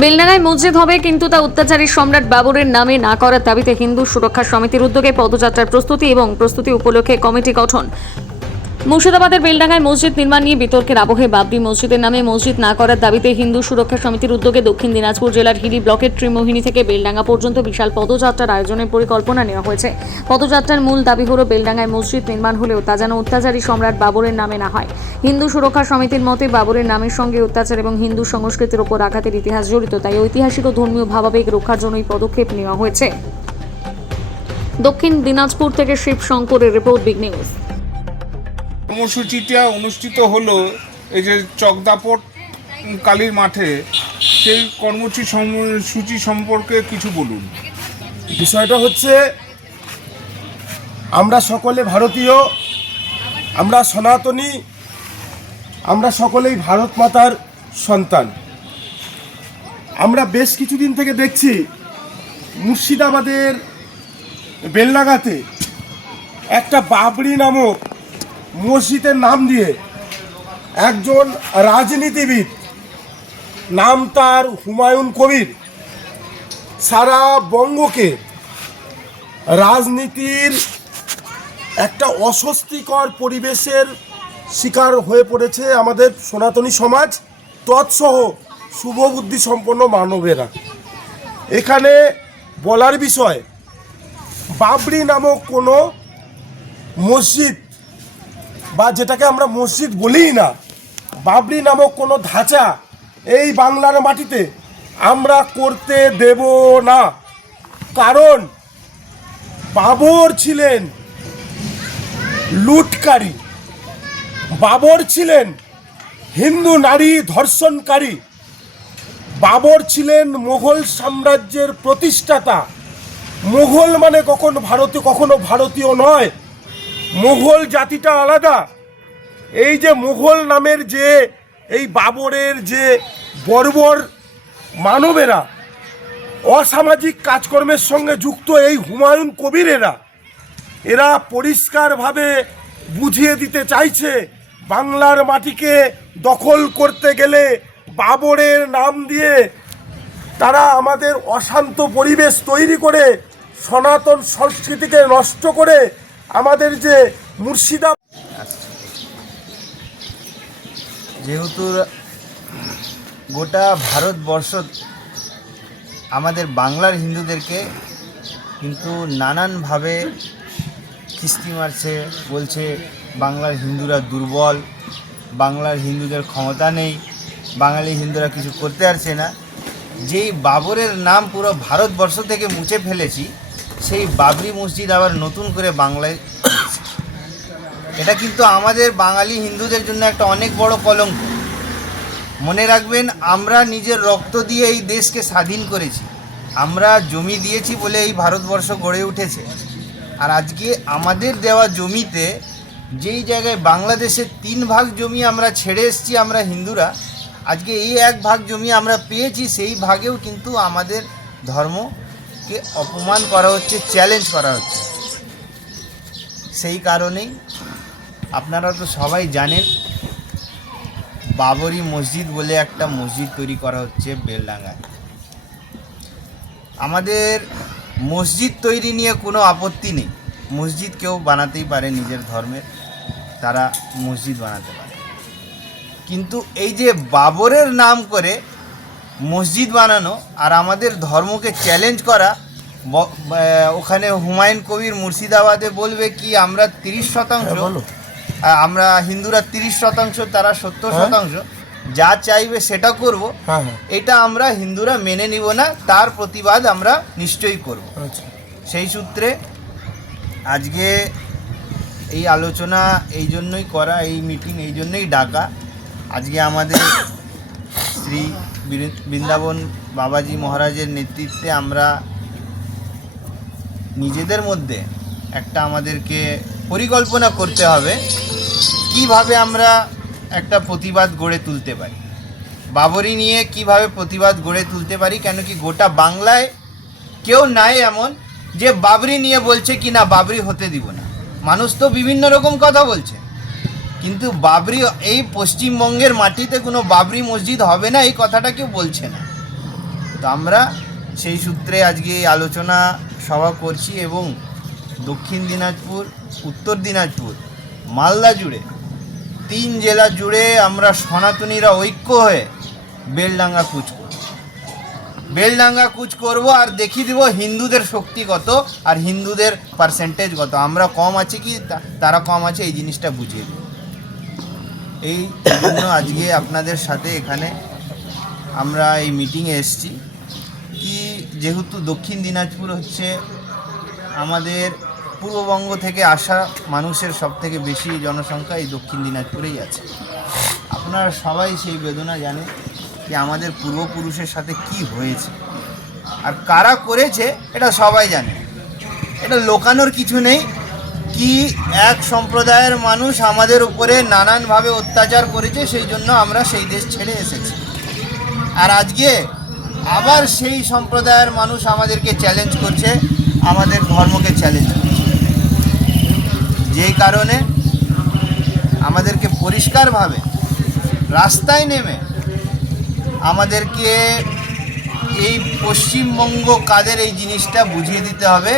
বেলডাঙ্গায় মসজিদ হবে, কিন্তু তা অত্যাচারী সম্রাট বাবরের নামে না করার দাবিতে হিন্দু সুরক্ষা সমিতির উদ্যোগে পদযাত্রার প্রস্তুতি উপলক্ষে কমিটি গঠন। মুর্শিদাবাদের বেলডাঙ্গায় মসজিদ নির্মাণ নিয়ে বিতর্কের আবহে বাবরি মসজিদের নামে মসজিদ না করার দাবিতে হিন্দু সুরক্ষা সমিতির উদ্যোগে দক্ষিণ দিনাজপুর জেলার হিলি ব্লকের ত্রিমোহিনী থেকে বেলডাঙ্গা পর্যন্ত বিশাল পদযাত্রার আয়োজনের পরিকল্পনা নেওয়া হয়েছে। পদযাত্রার মূল দাবি হল বেলডাঙ্গায় মসজিদ নির্মাণ হলেও তা যেন অত্যাচারী সম্রাট বাবরের নামে না হয়। হিন্দু সুরক্ষা সমিতির মতে বাবরের নামের সঙ্গে অত্যাচার এবং হিন্দু সংস্কৃতির ওপর আঘাতের ইতিহাস জড়িত, তাই ঐতিহাসিক ও ধর্মীয় ভাবাবেগ রক্ষার জন্যই পদক্ষেপ নেওয়া হয়েছে। দক্ষিণ দিনাজপুর থেকে শিব শঙ্করের রিপোর্ট, বিগ নিউজ। কর্মসূচিটা অনুষ্ঠিত হলো এই যে চকদাপট কালীর মাঠে, সেই কর্মসূচি সম্পর্কে কিছু বলুন। বিষয়টা হচ্ছে, আমরা সকলে ভারতীয়, আমরা সনাতনী, আমরা সকলেই ভারত মাতার সন্তান। আমরা বেশ কিছুদিন থেকে দেখছি মুর্শিদাবাদের বেলডাঙ্গাতে একটা বাবরি নামক মসজিদের নাম দিয়ে একজন রাজনীতিবিদ, নাম তার হুমায়ুন কবির, সারা বঙ্গকে রাজনীতির একটা অস্বস্তিকর পরিবেশের শিকার হয়ে পড়েছে আমাদের সনাতনী সমাজ, তৎসহ শুভবুদ্ধি সম্পন্ন মানবেরা। এখানে বলার বিষয়, বাবরি নামক কোনো মসজিদ, বা যেটাকে আমরা মসজিদ বলিই না, বাবরি নামক কোনো ধাঁচা এই বাংলার মাটিতে আমরা করতে দেব না। কারণ বাবর ছিলেন লুটকারী, বাবর ছিলেন হিন্দু নারী ধর্ষণকারী, বাবর ছিলেন মুঘল সাম্রাজ্যের প্রতিষ্ঠাতা। মুঘল মানে কখনো ভারতীয় নয়, মুঘল জাতিটা আলাদা। এই যে মুঘল নামের যে এই বাবরের যে বর্বর মানবেরা, অসামাজিক কাজকর্মের সঙ্গে যুক্ত এই হুমায়ুন কবিরেরা, এরা পরিষ্কারভাবে বুঝিয়ে দিতে চাইছে বাংলার মাটিকে দখল করতে গেলে বাবরের নাম দিয়ে তারা আমাদের অশান্ত পরিবেশ তৈরি করে সনাতন সংস্কৃতিকে নষ্ট করে আমাদের যে মুর্শিদাবাদ, যেহেতু গোটা ভারতবর্ষ আমাদের বাংলার হিন্দুদেরকে কিন্তু নানানভাবে খিস্তি মারছে, বলছে বাংলার হিন্দুরা দুর্বল, বাংলার হিন্দুদের ক্ষমতা নেই, বাঙালি হিন্দুরা কিছু করতে পারছে না। যেই বাবরের নাম পুরো ভারতবর্ষ থেকে মুছে ফেলেছি, সেই বাবরি মসজিদ আবার নতুন করে বাংলায়, এটা কিন্তু আমাদের বাঙালি হিন্দুদের জন্য একটা অনেক বড় কলঙ্ক। মনে রাখবেন, আমরা নিজের রক্ত দিয়ে এই দেশকে স্বাধীন করেছি, আমরা জমি দিয়েছি বলে এই ভারতবর্ষ গড়ে উঠেছে। আর আজকে আমাদের দেওয়া জমিতে, যেই জায়গায় বাংলাদেশের 3 ভাগ জমি আমরা ছেড়ে এসেছি আমরা হিন্দুরা, আজকে এই 1 ভাগ জমি আমরা পেয়েছি, সেই ভাগেও কিন্তু আমাদের ধর্মকে অপমান করা হচ্ছে, চ্যালেঞ্জ করা হচ্ছে। সেই কারণেই আপনারা তো সবাই জানেন, বাবরি মসজিদ বলে একটা মসজিদ তৈরি করা হচ্ছে বেলডাঙ্গায়। আমাদের মসজিদ তৈরি নিয়ে কোনো আপত্তি নেই, মসজিদ কেউ বানাতেই পারে, নিজের ধর্মের তারা মসজিদ বানাতে পারে। কিন্তু এই যে বাবরের নাম করে মসজিদ বানানো আর আমাদের ধর্মকে চ্যালেঞ্জ করা, ওখানে হুমায়ুন কবির মুর্শিদাবাদে বলবে কি আমরা 30%, আমরা হিন্দুরা 30%, তারা 70%, যা চাইবে সেটা করব, এটা আমরা হিন্দুরা মেনে নিব না, তার প্রতিবাদ আমরা নিশ্চয়ই করব। সেই সূত্রে আজকে এই আলোচনা এই জন্যই করা, এই মিটিং এই জন্যই ডাকা। আজকে আমাদের শ্রী বৃন্দাবন বাবাজি মহারাজের নেতৃত্বে আমরা নিজেদের মধ্যে একটা আমাদেরকে পরিকল্পনা করতে হবে কিভাবে আমরা একটা প্রতিবাদ গড়ে তুলতে পারি, বাবরি নিয়ে কিভাবে প্রতিবাদ গড়ে তুলতে পারি। কেন কি গোটা বাংলায় কেউ নাই এমন যে বাবরি নিয়ে বলছে কি না বাবরি হতে দিব না। মানুষ তো বিভিন্ন রকম কথা বলছে, কিন্তু বাবরি, এই পশ্চিমবঙ্গের মাটিতে কোনো বাবরি মসজিদ হবে না, এই কথাটা কেউ বলছে না। তো আমরা সেই সূত্রে আজকে এই আলোচনা সভা করছি এবং দক্ষিণ দিনাজপুর, উত্তর দিনাজপুর, মালদা জুড়ে 3 জেলা জুড়ে আমরা সনাতনীরা ঐক্য হয়ে বেলডাঙ্গা কুচ করব। বেলডাঙ্গা কুচ করব আর দেখিয়ে দেব হিন্দুদের শক্তি কত আর হিন্দুদের পার্সেন্টেজ কত। আমরা কম আছি কি তারা কম আছে, এই জিনিসটা বুঝিয়ে দেব। এই জন্য আজকে আপনাদের সাথে এখানে আমরা এই মিটিংয়ে এসেছি কি, যেহেতু দক্ষিণ দিনাজপুর হচ্ছে আমাদের পূর্ববঙ্গ থেকে আসা মানুষের সবথেকে বেশি জনসংখ্যা এই দক্ষিণ দিনাজপুরেই আছে। আপনারা সবাই সেই বেদনা জানে যে আমাদের পূর্বপুরুষের সাথে কি হয়েছে আর কারা করেছে, এটা সবাই জানে। এটা লোকানোর কিছু নেই কি এক সম্প্রদায়ের মানুষ আমাদের উপরে নানানভাবে অত্যাচার করেছে, সেই জন্য আমরা সেই দেশ ছেড়ে এসেছি। আর আজকে আবার সেই সম্প্রদায়ের মানুষ আমাদেরকে চ্যালেঞ্জ করছে, আমাদের ধর্মকে চ্যালেঞ্জ করছে। যেই কারণে আমাদেরকে পরিষ্কারভাবে রাস্তায় নেমে আমাদেরকে এই পশ্চিমবঙ্গ কাদের এই জিনিসটা বুঝিয়ে দিতে হবে